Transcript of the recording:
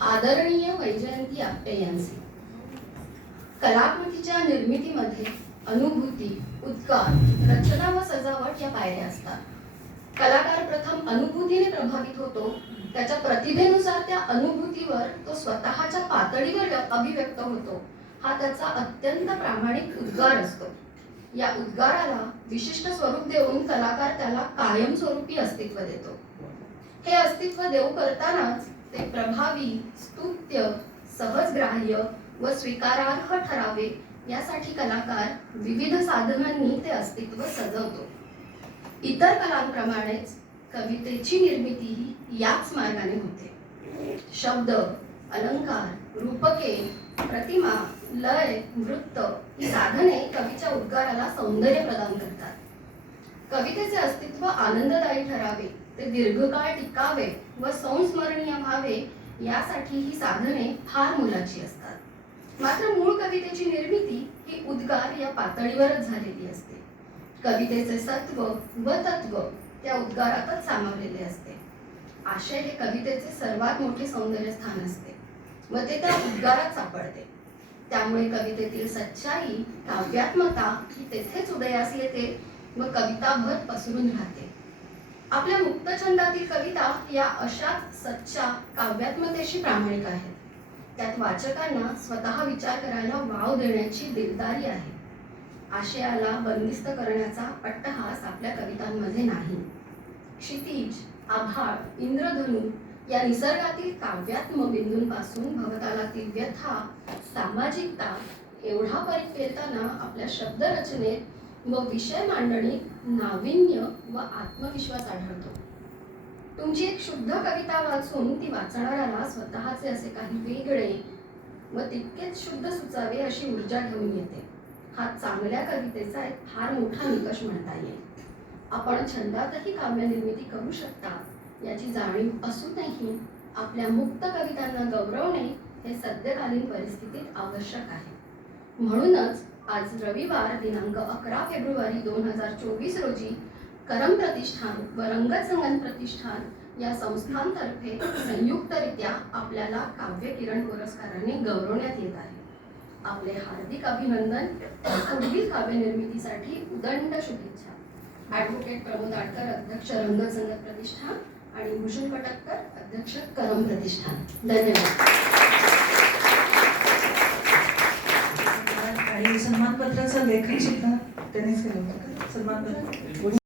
आदरणीय वैजयंती आपटे यांचे. कलाकृतीच्या निर्मितीमध्ये अनुभूती उद्गार रचना व सजावट या पायऱ्या असतात. कलाकार प्रथम अनुभूतीने प्रभावित होतो. त्याच्या प्रतिभेनुसार त्या अनुभूतीवर तो स्वतःच्या पातळीवर अभिव्यक्त होतो. हा त्याचा अत्यंत प्रामाणिक उद्गार असतो. या उद्गाराला विशिष्ट स्वरूप देऊन कलाकार त्याला कायमस्वरूपी अस्तित्व देतो. हे अस्तित्व देऊ करतानाच ते प्रभावी स्तुत्य सहजग्राह्य व स्वीकारार्ह ठरावे यासाठी कलाकार विविध साधनांनी ते अस्तित्व सजवतो. इतर कलांप्रमाणेच कवितेची निर्मितीही याच मार्गाने होते. शब्द अलंकार रूपके प्रतिमा लय वृत्त ही साधने कवीच्या उद्गाराला सौंदर्य प्रदान करतात. कवितेचे अस्तित्व आनंददायी ठरावे ते दीर्घकाळ टिकावे व संस्मरणीय व्हावे यासाठी ही साधने फार मोलाची असतात. मात्र मूळ कवितेची निर्मिती ही उद्गार या पातळीवरच झालेली असते. कवितेचे सत्व व तत्व त्या उद्गारातच सामावलेले असते. आशय हे कवितेचे सर्वात मोठे सौंदर्य स्थान असते व ते त्या उद्गारात सापडते. त्यामुळे कवितेतील सच्चाई काव्यात्मता ही तेथेच उदयास येते व कविताभर पसरून राहते. आपल्या मुक्तछंदातील कविता या अशाच सच्च्या काव्यात्मतेशी प्रामाणिक आहेत. त्यात वाचकांना स्वतः विचार करायला वाव देण्याची दिलदारी आहे. आशयाला बंदिस्त करण्याचा अट्टहास आपल्या कवितांमध्ये नाही. क्षितिज आभाळ इंद्रधनु या निसर्गातील काव्यात्म बिंदूंपासून भवतालातील व्यथा सामाजिकता एवढा परीख पेरताना आपल्या शब्दरचनेत व विषय मांडणीत नाविन्य व आत्मविश्वास आढळतो. तुमची एक शुद्ध कविता वाचून ती वाचणाऱ्याला स्वतःचे असे काही वेगळे व तितकेच शुद्ध सुचावे अशी ऊर्जा घेऊन येते. हा चांगल्या कवितेचा एक फार मोठा निकष म्हणता येईल. आपण छंदातही काव्यनिर्मिती करू शकता. याची जाणीव असूनही आपल्या मुक्त कवितांना गौरवणे हे सद्यकालीन परिस्थितीत आवश्यक आहे. म्हणूनच आज रविवार दिनांक अकरा फेब्रुवारी दोन हजार चोवीस रोजी करम प्रतिष्ठान व रंगसंगन प्रतिष्ठान या संस्थांतर्फे संयुक्तरित्या आपल्याला काव्य किरण पुरस्काराने गौरवण्यात येत आहे. आपले हार्दिक अभिनंदन पुढील काव्य निर्मितीसाठी उदंड शुभेच्छा. ॲडव्होकेट प्रमोद आडकर अध्यक्ष रंगत प्रतिष्ठान आणि भूषण कटककर अध्यक्ष करम प्रतिष्ठान. धन्यवाद. आणि सन्मानपत्राचं लेखन सुद्धा त्यांनीच केलं होतं का? सन्मानपत्र